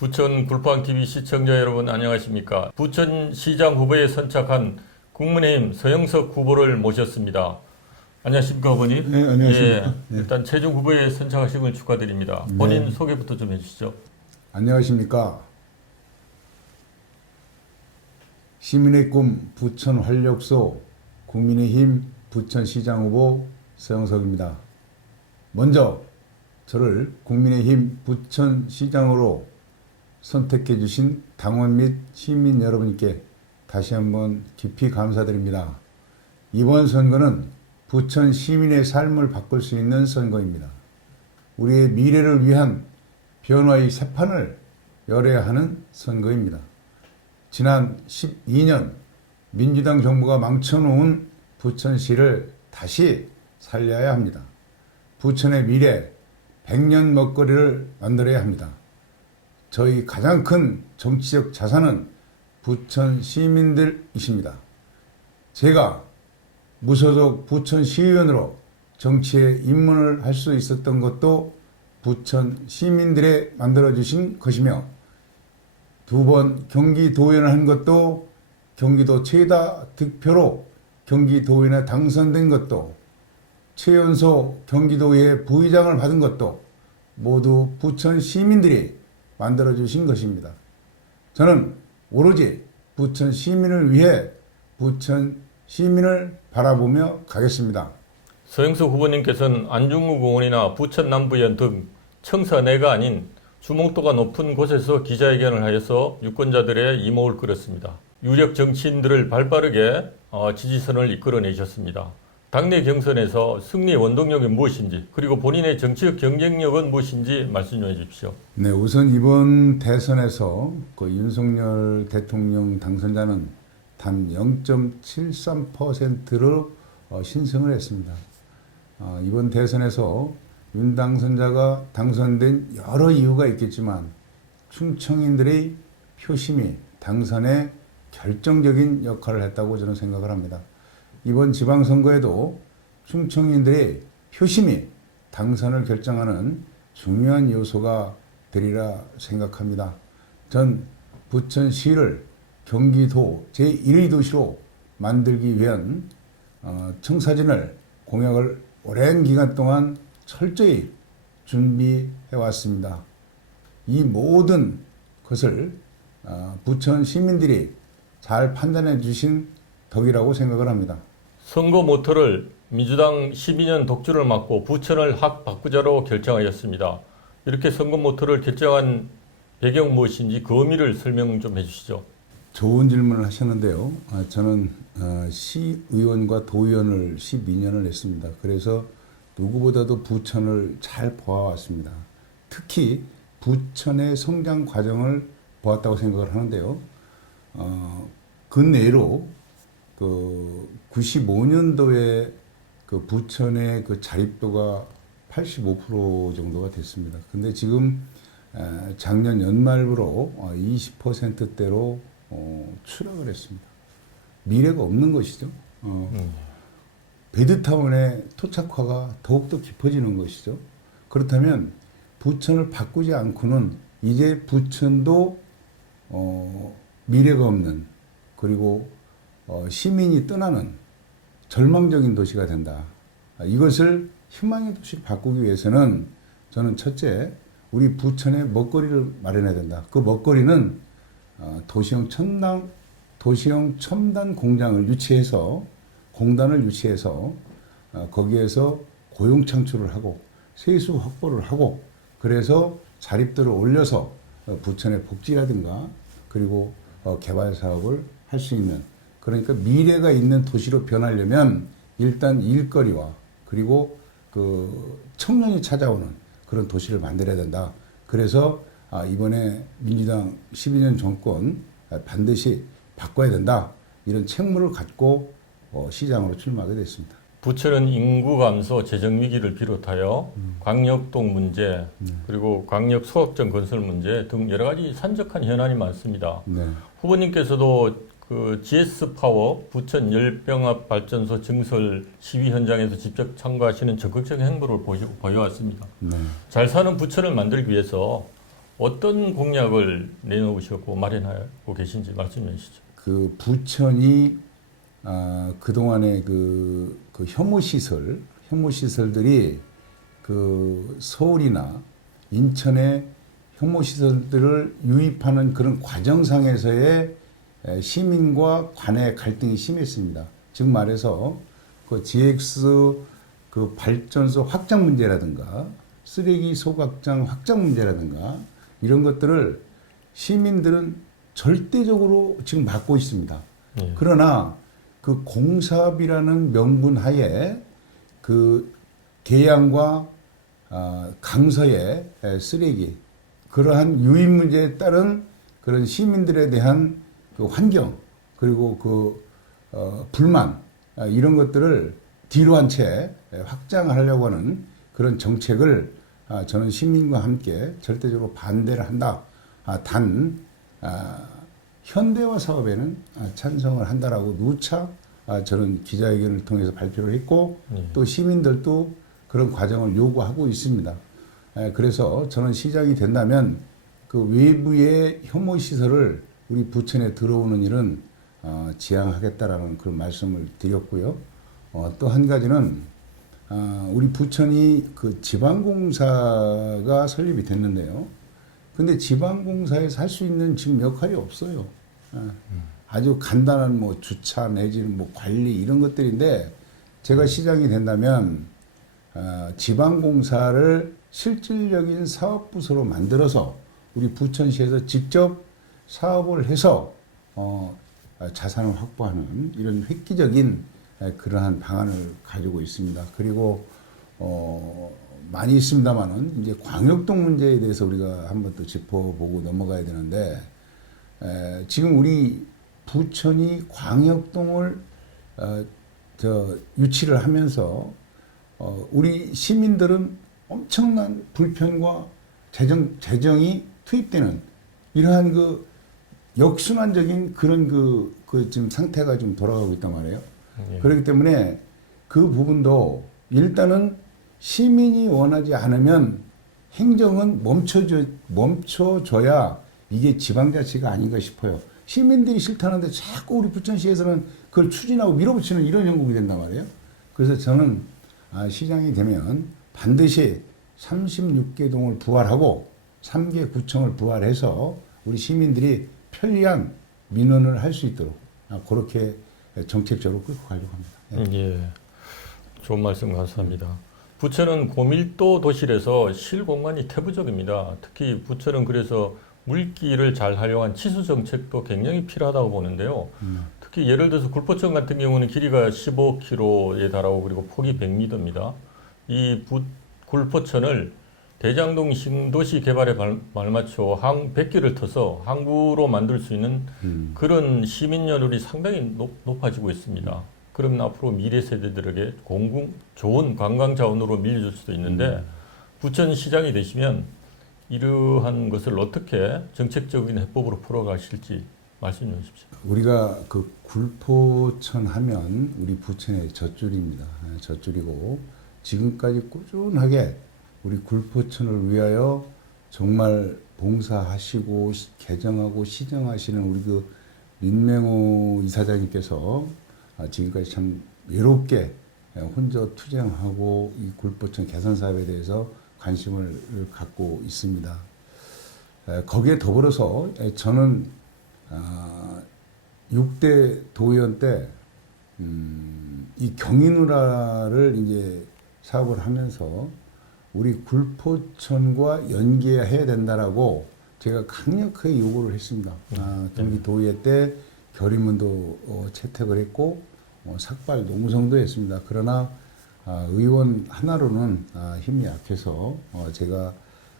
부천 불판TV 시청자 여러분 안녕하십니까. 부천시장 후보에 선착한 국민의힘 서영석 후보를 모셨습니다. 안녕하십니까 후보님. 네, 안녕하십니까. 예, 일단 최종 후보에 선착하신 걸 축하드립니다. 본인 네. 소개부터 좀 해주시죠. 안녕하십니까. 시민의 꿈 부천 활력소 국민의힘 부천시장 후보 서영석입니다. 먼저 저를 국민의힘 부천시장으로 선택해 주신 당원 및 시민 여러분께 다시 한번 깊이 감사드립니다. 이번 선거는 부천 시민의 삶을 바꿀 수 있는 선거입니다. 우리의 미래를 위한 변화의 새판을 열어야 하는 선거입니다. 지난 12년 민주당 정부가 망쳐놓은 부천시를 다시 살려야 합니다. 부천의 미래 100년 먹거리를 만들어야 합니다. 저희 가장 큰 정치적 자산은 부천 시민들이십니다. 제가 무소속 부천시의원으로 정치에 입문을 할 수 있었던 것도 부천 시민들의 만들어주신 것이며, 두 번 경기도의원을 한 것도 경기도 최다 득표로 경기도의원에 당선된 것도, 최연소 경기도의회 부의장을 받은 것도 모두 부천 시민들이 만들어주신 것입니다. 저는 오로지 부천 시민을 위해 부천 시민을 바라보며 가겠습니다. 서영석 후보님께서는 안중무공원이나 부천 남부현 등 청사내가 아닌 주목도가 높은 곳에서 기자회견을 하여서 유권자들의 이목을 끌었습니다. 유력 정치인들을 발빠르게 지지선을 이끌어내셨습니다. 당내 경선에서 승리의 원동력이 무엇인지, 그리고 본인의 정치적 경쟁력은 무엇인지 말씀 좀 해주십시오. 네, 우선 이번 대선에서 윤석열 대통령 당선자는 단 0.73%로 신승을 했습니다. 이번 대선에서 윤 당선자가 당선된 여러 이유가 있겠지만 충청인들의 표심이 당선에 결정적인 역할을 했다고 저는 생각을 합니다. 이번 지방선거에도 충청인들의 표심이 당선을 결정하는 중요한 요소가 되리라 생각합니다. 전 부천시를 경기도 제1위 도시로 만들기 위한 청사진을 공약을 오랜 기간 동안 철저히 준비해 왔습니다. 이 모든 것을 부천 시민들이 잘 판단해 주신 덕이라고 생각을 합니다. 선거 모토를 민주당 12년 독주를 막고 부천을 확 바꾸자로 결정하였습니다. 이렇게 선거 모토를 결정한 배경 무엇인지 그 의미를 설명 좀 해주시죠. 좋은 질문을 하셨는데요. 저는 시의원과 도의원을 12년을 했습니다. 그래서 누구보다도 부천을 잘 보아왔습니다. 특히 부천의 성장 과정을 보았다고 생각을 하는데요. 근내로 95년도에 부천의 자립도가 85% 정도가 됐습니다. 근데 지금 작년 연말부로 20%대로 추락을 했습니다. 미래가 없는 것이죠. 베드타운의 토착화가 더욱더 깊어지는 것이죠. 그렇다면 부천을 바꾸지 않고는 이제 부천도 미래가 없는, 그리고 시민이 떠나는 절망적인 도시가 된다. 이것을 희망의 도시로 바꾸기 위해서는 저는 첫째, 우리 부천에 먹거리를 마련해야 된다. 그 먹거리는 도시형 첨단 공장을 유치해서, 공단을 유치해서 거기에서 고용 창출을 하고 세수 확보를 하고, 그래서 자립도를 올려서 부천의 복지라든가 그리고 개발 사업을 할 수 있는, 그러니까 미래가 있는 도시로 변하려면 일단 일거리와 그리고 청년이 찾아오는 그런 도시를 만들어야 된다. 그래서 이번에 민주당 12년 정권 반드시 바꿔야 된다. 이런 책무를 갖고 시장으로 출마하게 됐습니다. 부천은 인구 감소, 재정 위기를 비롯하여 광역동 문제, 그리고 광역 소각전 건설 문제 등 여러 가지 산적한 현안이 많습니다. 네. 후보님께서도 GS 파워 부천 열병합 발전소 증설 시위 현장에서 직접 참가하시는 적극적인 행보를 보여왔습니다. 네. 잘 사는 부천을 만들기 위해서 어떤 공약을 내놓으셨고 마련하고 계신지 말씀해 주시죠. 그 부천이 그동안에 그 혐오시설들이 그 서울이나 인천의 혐오시설들을 유입하는 그런 과정상에서의 시민과 관의 갈등이 심했습니다. 즉 말해서 그 GX 그 발전소 확장 문제라든가 쓰레기 소각장 확장 문제라든가 이런 것들을 시민들은 절대적으로 지금 막고 있습니다. 예. 그러나 그 공사업이라는 명분 하에 그 계양과 강서의 쓰레기 그러한 유입 문제에 따른 그런 시민들에 대한 그 환경 그리고 그 불만 이런 것들을 뒤로 한 채 확장하려고 하는 그런 정책을 저는 시민과 함께 절대적으로 반대를 한다. 단 현대화 사업에는 찬성을 한다라고 누차 저는 기자회견을 통해서 발표를 했고 또 시민들도 그런 과정을 요구하고 있습니다. 그래서 저는 시장이 된다면 그 외부의 혐오 시설을 우리 부천에 들어오는 일은 지양하겠다라는 그런 말씀을 드렸고요. 또 한 가지는 우리 부천이 그 지방공사가 설립이 됐는데요. 근데 지방공사에서 할 수 있는 지금 역할이 없어요. 아주 간단한 뭐 주차 내지는 뭐 관리 이런 것들인데 제가 시장이 된다면 지방공사를 실질적인 사업부서로 만들어서 우리 부천시에서 직접 사업을 해서 자산을 확보하는 이런 획기적인 그러한 방안을 가지고 있습니다. 그리고 많이 있습니다만은 이제 광역동 문제에 대해서 우리가 한번 또 짚어보고 넘어가야 되는데 지금 우리 부천이 광역동을 유치를 하면서 우리 시민들은 엄청난 불편과 재정이 투입되는 이러한 그 역순환적인 그런 그 지금 상태가 좀 돌아가고 있단 말이에요. 그렇기 때문에 그 부분도 일단은 시민이 원하지 않으면 행정은 멈춰줘야 이게 지방자치가 아닌가 싶어요. 시민들이 싫다는데 자꾸 우리 부천시에서는 그걸 추진하고 밀어붙이는 이런 형국이 된단 말이에요. 그래서 저는 시장이 되면 반드시 36개 동을 부활하고 3개 구청을 부활해서 우리 시민들이 편리한 민원을 할 수 있도록 그렇게 정책적으로 끌고 가려고 합니다. 예, 좋은 말씀 감사합니다. 부천은 고밀도 도시라서 실공간이 태부적입니다. 특히 부천은 그래서 물길을 잘 활용한 치수 정책도 굉장히 필요하다고 보는데요. 특히 예를 들어서 굴포천 같은 경우는 길이가 15km에 달하고 그리고 폭이 100m입니다. 이 굴포천을 대장동 신도시 개발에 발맞춰 100개를 터서 항구로 만들 수 있는 그런 시민 연율이 상당히 높아지고 있습니다. 그러면 앞으로 미래 세대들에게 좋은 관광 자원으로 밀려줄 수도 있는데 부천시장이 되시면 이러한 것을 어떻게 정책적인 해법으로 풀어가실지 말씀해 주십시오. 우리가 그 굴포천 하면 우리 부천의 젖줄입니다. 젖줄이고 지금까지 꾸준하게 우리 굴포천을 위하여 정말 봉사하시고 개정하고 시정하시는 우리 그 민명호 이사장님께서 지금까지 참 외롭게 혼자 투쟁하고 이 굴포천 개선 사업에 대해서 관심을 갖고 있습니다. 거기에 더불어서 저는 6대 도의원 때 이 경인운하를 이제 사업을 하면서 우리 굴포천과 연계해야 된다라고 제가 강력하게 요구를 했습니다. 경기 도의회 때 결의문도 채택을 했고 삭발 농성도 했습니다. 그러나 의원 하나로는 힘이 약해서 제가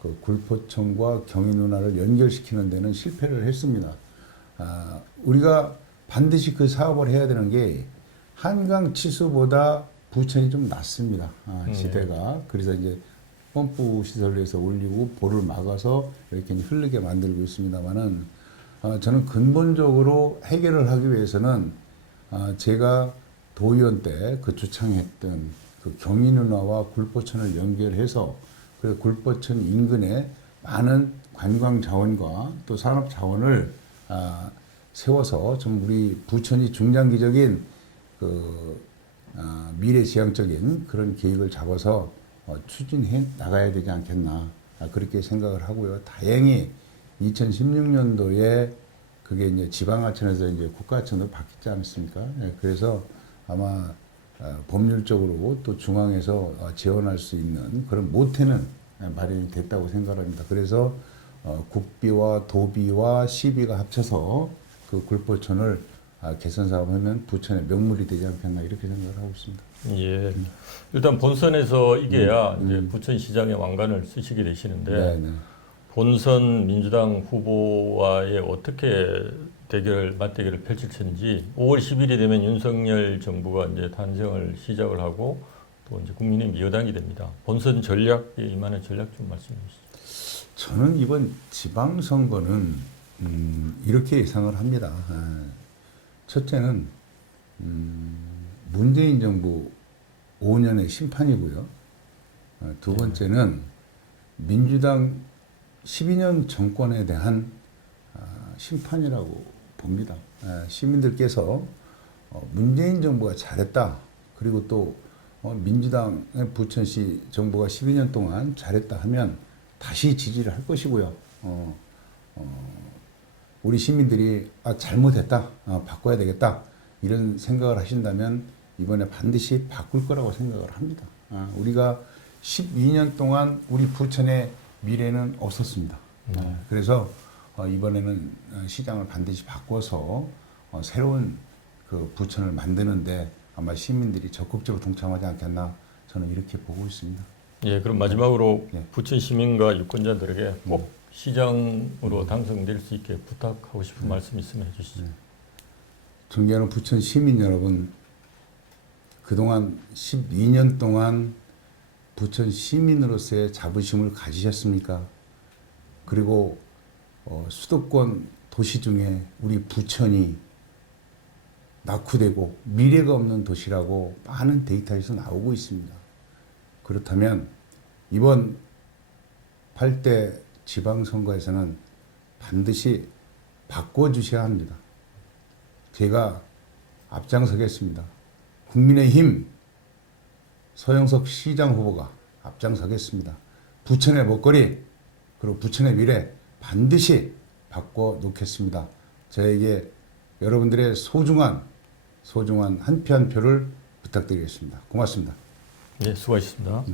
그 굴포천과 경인운하를 연결시키는 데는 실패를 했습니다. 우리가 반드시 그 사업을 해야 되는 게 한강 치수보다 부천이 좀 낮습니다. 지대가. 그래서 이제 펌프 시설을 해서 올리고 볼을 막아서 이렇게 흐르게 만들고 있습니다만은 저는 근본적으로 해결을 하기 위해서는 제가 도의원 때 그 주창했던 그 경인운하와 굴포천을 연결해서 그 굴포천 인근에 많은 관광 자원과 또 산업 자원을 세워서 좀 우리 부천이 중장기적인 미래지향적인 그런 계획을 잡아서 추진해 나가야 되지 않겠나 그렇게 생각을 하고요. 다행히 2016년도에 그게 이제 지방하천에서 이제 국가하천으로 바뀌지 않았습니까? 예, 그래서 아마 법률적으로 또 중앙에서 지원할 수 있는 그런 모태는 마련이 됐다고 생각합니다. 그래서 국비와 도비와 시비가 합쳐서 그 굴포천을 개선 사업하면 부천의 명물이 되지 않겠나 이렇게 생각을 하고 있습니다. 예. 일단 본선에서 이겨야 이제 부천시장의 왕관을 쓰시게 되시는데 네, 네. 본선 민주당 후보와의 어떻게 맞대결을 펼칠 텐지 5월 10일이 되면 윤석열 정부가 이제 탄생을 시작을 하고 또 이제 국민의힘 여당이 됩니다. 본선 전략에 임하는 전략 좀 말씀해 주시죠. 저는 이번 지방선거는 이렇게 예상을 합니다. 첫째는 문재인 정부 5년의 심판이고요. 두 번째는 민주당 12년 정권에 대한 심판이라고 봅니다. 시민들께서 문재인 정부가 잘했다. 그리고 또 민주당의 부천시 정부가 12년 동안 잘했다 하면 다시 지지를 할 것이고요. 우리 시민들이 잘못했다, 바꿔야 되겠다 이런 생각을 하신다면 이번에 반드시 바꿀 거라고 생각을 합니다. 우리가 12년 동안 우리 부천의 미래는 없었습니다. 그래서 이번에는 시장을 반드시 바꿔서 새로운 그 부천을 만드는데 아마 시민들이 적극적으로 동참하지 않겠나 저는 이렇게 보고 있습니다. 예, 그럼 마지막으로 네. 부천 시민과 유권자들에게 꼭 시장으로 당선될 수 있게 부탁하고 싶은 말씀 있으면 해주시죠. 존경하는 부천 시민 여러분, 그동안 12년 동안 부천 시민으로서의 자부심을 가지셨습니까? 그리고 수도권 도시 중에 우리 부천이 낙후되고 미래가 없는 도시라고 많은 데이터에서 나오고 있습니다. 그렇다면 이번 8대 지방선거에서는 반드시 바꿔주셔야 합니다. 제가 앞장서겠습니다. 국민의힘 서영석 시장 후보가 앞장서겠습니다. 부천의 먹거리 그리고 부천의 미래 반드시 바꿔놓겠습니다. 저에게 여러분들의 소중한 한 표 한 표를 부탁드리겠습니다. 고맙습니다. 예, 수고하셨습니다.